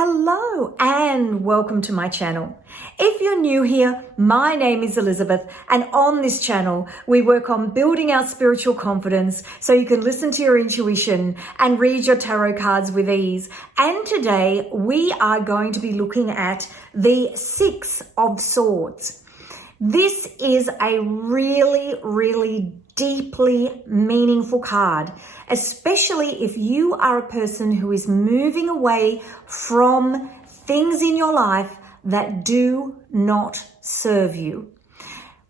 Hello and welcome to my channel. If you're new here, my name is Elizabeth, and on this channel we work on building our spiritual confidence so you can listen to your intuition and read your tarot cards with ease. And today we are going to be looking at the Six of Swords. This is a really deeply meaningful card, especially if you are a person who is moving away from things in your life that do not serve you.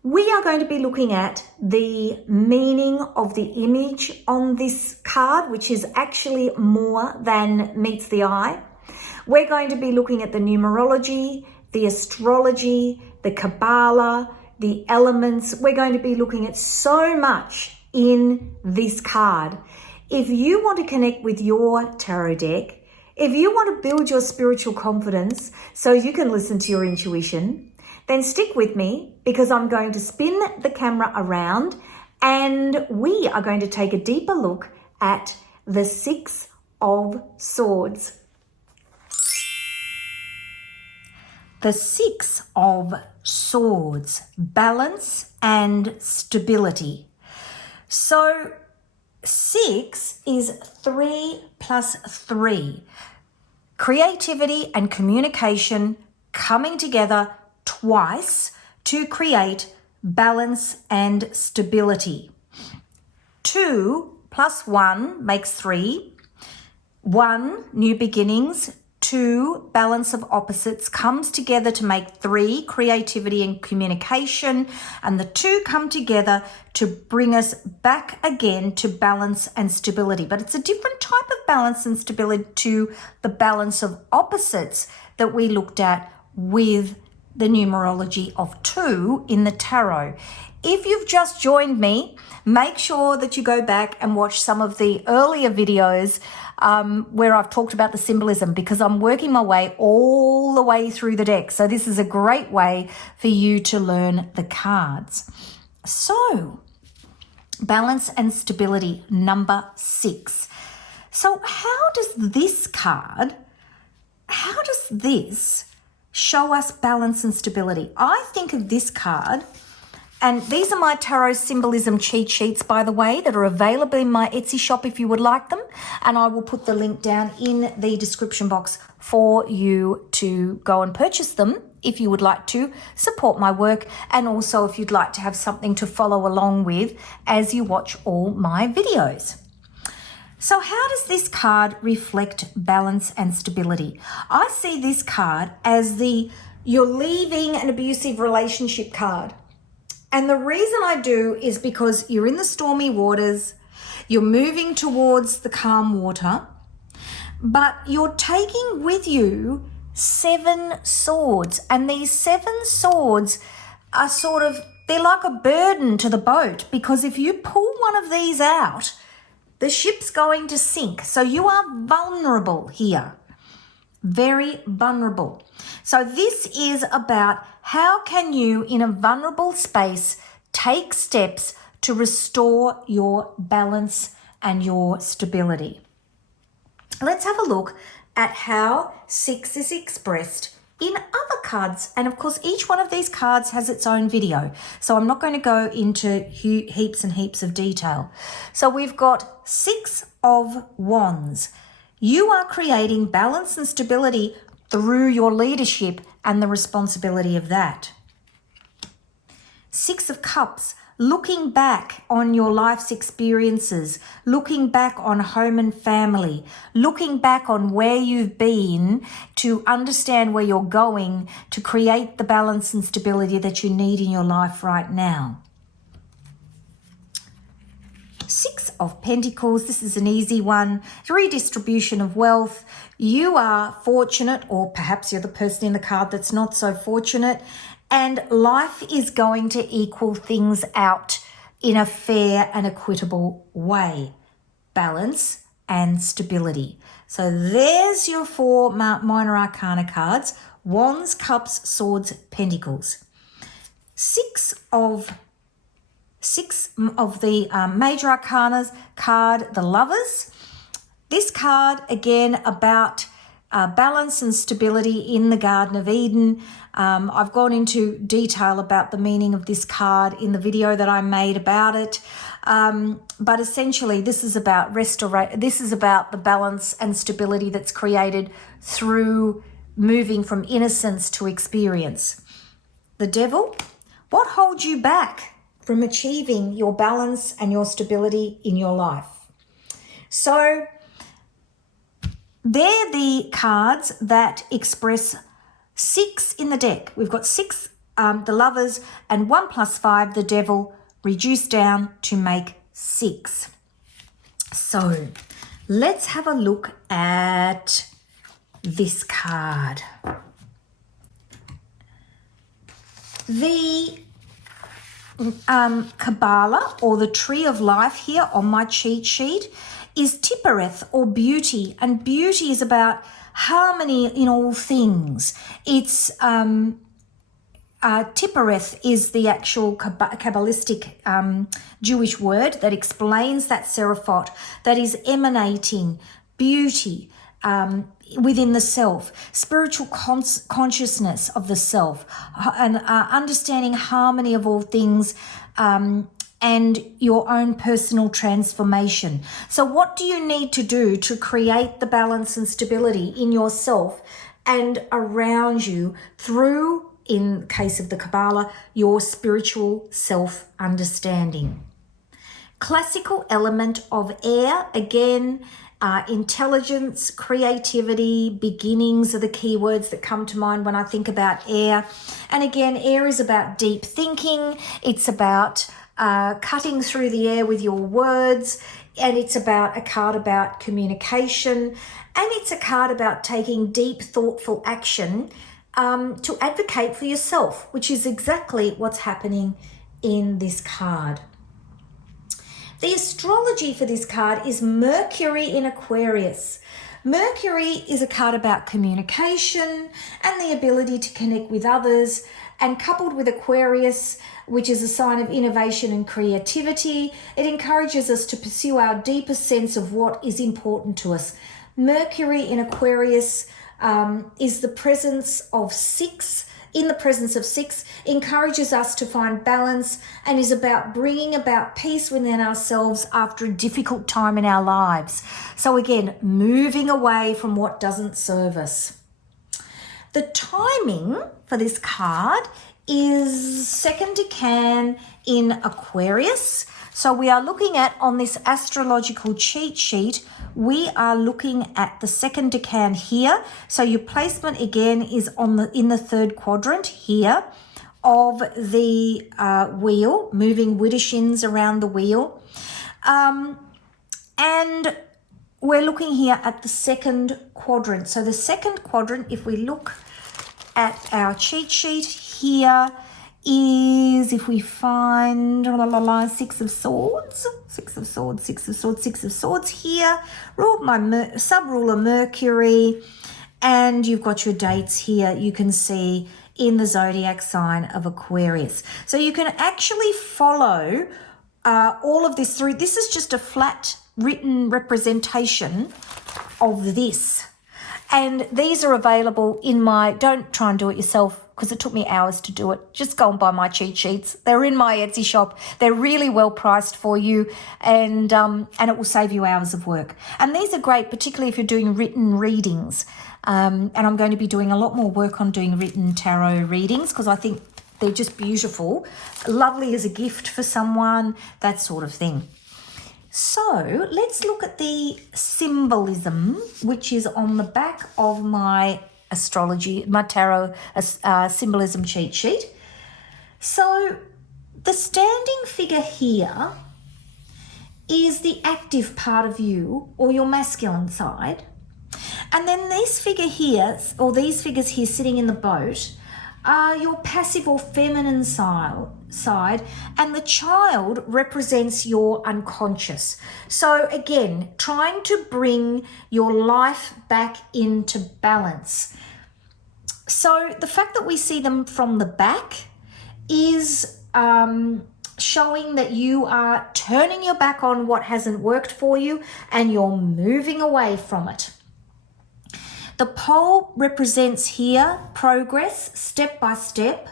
We are going to be looking at the meaning of the image on this card, which is actually more than meets the eye. We're going to be looking at the numerology, the astrology, the Kabbalah, the elements. We're going to be looking at so much in this card. If you want to connect with your tarot deck, if you want to build your spiritual confidence so you can listen to your intuition, then stick with me because I'm going to spin the camera around and we are going to take a deeper look at the Six of Swords. The Six of Swords, balance and stability. So 6 is 3 plus 3. Creativity and communication coming together twice to create balance and stability. 2 plus 1 makes 3. 1, new beginnings. 2, balance of opposites, comes together to make 3, creativity and communication, and the 2 come together to bring us back again to balance and stability. But it's a different type of balance and stability to the balance of opposites that we looked at with the numerology of 2 in the tarot. If you've just joined me, make sure that you go back and watch some of the earlier videos where I've talked about the symbolism, because I'm working my way all the way through the deck. So this is a great way for you to learn the cards. So, balance and stability, number 6. So how does this show us balance and stability? I think of this card, and these are my tarot symbolism cheat sheets, by the way, that are available in my Etsy shop if you would like them. And I will put the link down in the description box for you to go and purchase them if you would like to support my work, and also if you'd like to have something to follow along with as you watch all my videos. So how does this card reflect balance and stability? I see this card as the you're leaving an abusive relationship card. And the reason I do is because you're in the stormy waters, you're moving towards the calm water, but you're taking with you 7 swords. And these 7 swords are they're like a burden to the boat, because if you pull one of these out, the ship's going to sink. So you are vulnerable here. Very vulnerable. So this is about how can you, in a vulnerable space, take steps to restore your balance and your stability. Let's have a look at how 6 is expressed in other cards. And of course, each one of these cards has its own video. So I'm not going to go into heaps and heaps of detail. So we've got 6 of Wands. You are creating balance and stability through your leadership and the responsibility of that. 6 of Cups, looking back on your life's experiences, looking back on home and family, looking back on where you've been to understand where you're going to create the balance and stability that you need in your life right now. 6 of Pentacles, this is an easy one. Redistribution of wealth. You are fortunate, or perhaps you're the person in the card that's not so fortunate, and life is going to equal things out in a fair and equitable way. Balance and stability. So there's your 4 minor arcana cards: Wands, Cups, Swords, Pentacles. 6 of the major arcanas card, the Lovers. This card, again, about balance and stability in the Garden of Eden. I've gone into detail about the meaning of this card in the video that I made about it. But essentially, this is about this is about the balance and stability that's created through moving from innocence to experience. The Devil, what holds you back from achieving your balance and your stability in your life? So they're the cards that express 6 in the deck. We've got 6, the Lovers, and 1 + 5, the Devil, reduced down to make 6. So let's have a look at this card. The Kabbalah, or the Tree of Life here on my cheat sheet, is Tippereth, or beauty, and beauty is about harmony in all things. It's Tippereth is the actual Kabbalistic Jewish word that explains that seraphot that is emanating beauty within the self, spiritual consciousness of the self, and understanding harmony of all things, and your own personal transformation. So what do you need to do to create the balance and stability in yourself and around you through, in case of the Kabbalah, your spiritual self-understanding? Classical element of air, again, intelligence, creativity, beginnings are the keywords that come to mind when I think about air. And again, air is about deep thinking. It's about cutting through the air with your words. And it's about a card about communication. And it's a card about taking deep, thoughtful action to advocate for yourself, which is exactly what's happening in this card. The astrology for this card is Mercury in Aquarius. Mercury is a card about communication and the ability to connect with others, and coupled with Aquarius, which is a sign of innovation and creativity, it encourages us to pursue our deepest sense of what is important to us. Mercury in Aquarius is the presence of 6. In the presence of 6, encourages us to find balance and is about bringing about peace within ourselves after a difficult time in our lives. So again, moving away from what doesn't serve us. The timing for this card is 2nd decan in Aquarius. So we are looking at, on this astrological cheat sheet, we are looking at the 2nd decan here. So your placement again is in the 3rd quadrant here of the wheel, moving widdershins around the wheel. And we're looking here at the 2nd quadrant. So the 2nd quadrant, if we look at our cheat sheet here, is, if we find 6 of Swords, 6 of Swords, 6 of Swords, 6 of Swords here, ruled by sub-ruler Mercury, and you've got your dates here, you can see in the zodiac sign of Aquarius. So you can actually follow all of this through. This is just a flat written representation of this. And these are available in my, don't try and do it yourself because it took me hours to do it. Just go and buy my cheat sheets. They're in my Etsy shop. They're really well priced for you, and it will save you hours of work. And these are great, particularly if you're doing written readings. And I'm going to be doing a lot more work on doing written tarot readings because I think they're just beautiful, lovely as a gift for someone, that sort of thing. So let's look at the symbolism, which is on the back of my astrology, my tarot symbolism cheat sheet. So the standing figure here is the active part of you, or your masculine side. And then this figure here, or these figures here sitting in the boat, are your passive or feminine side, and the child represents your unconscious. So again, trying to bring your life back into balance. So the fact that we see them from the back is showing that you are turning your back on what hasn't worked for you and you're moving away from it. The pole represents here progress, step by step.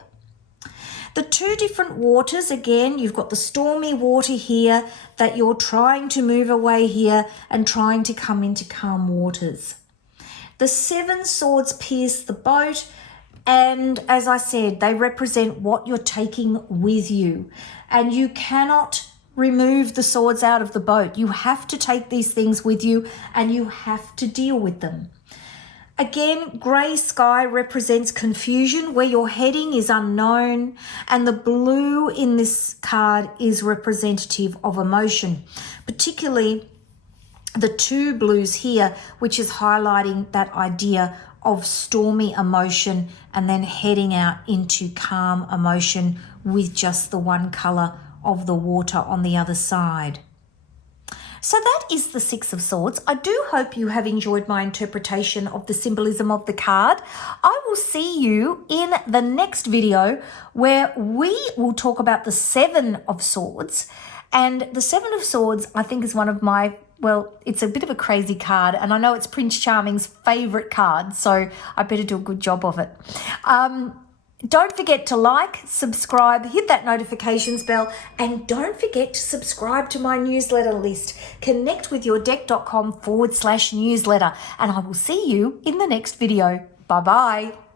The two different waters, again, you've got the stormy water here that you're trying to move away here and trying to come into calm waters. The 7 swords pierce the boat, and as I said, they represent what you're taking with you. And you cannot remove the swords out of the boat. You have to take these things with you and you have to deal with them. Again, grey sky represents confusion. Where you're heading is unknown. And the blue in this card is representative of emotion, particularly the 2 blues here, which is highlighting that idea of stormy emotion and then heading out into calm emotion with just the one colour of the water on the other side. So that is the 6 of Swords. I do hope you have enjoyed my interpretation of the symbolism of the card. I will see you in the next video where we will talk about the 7 of Swords. And the 7 of Swords, I think, is one of my, well, it's a bit of a crazy card. And I know it's Prince Charming's favourite card, so I better do a good job of it. Don't forget to like, subscribe, hit that notifications bell, and don't forget to subscribe to my newsletter list. connectwithyourdeck.com/newsletter, and I will see you in the next video. Bye-bye.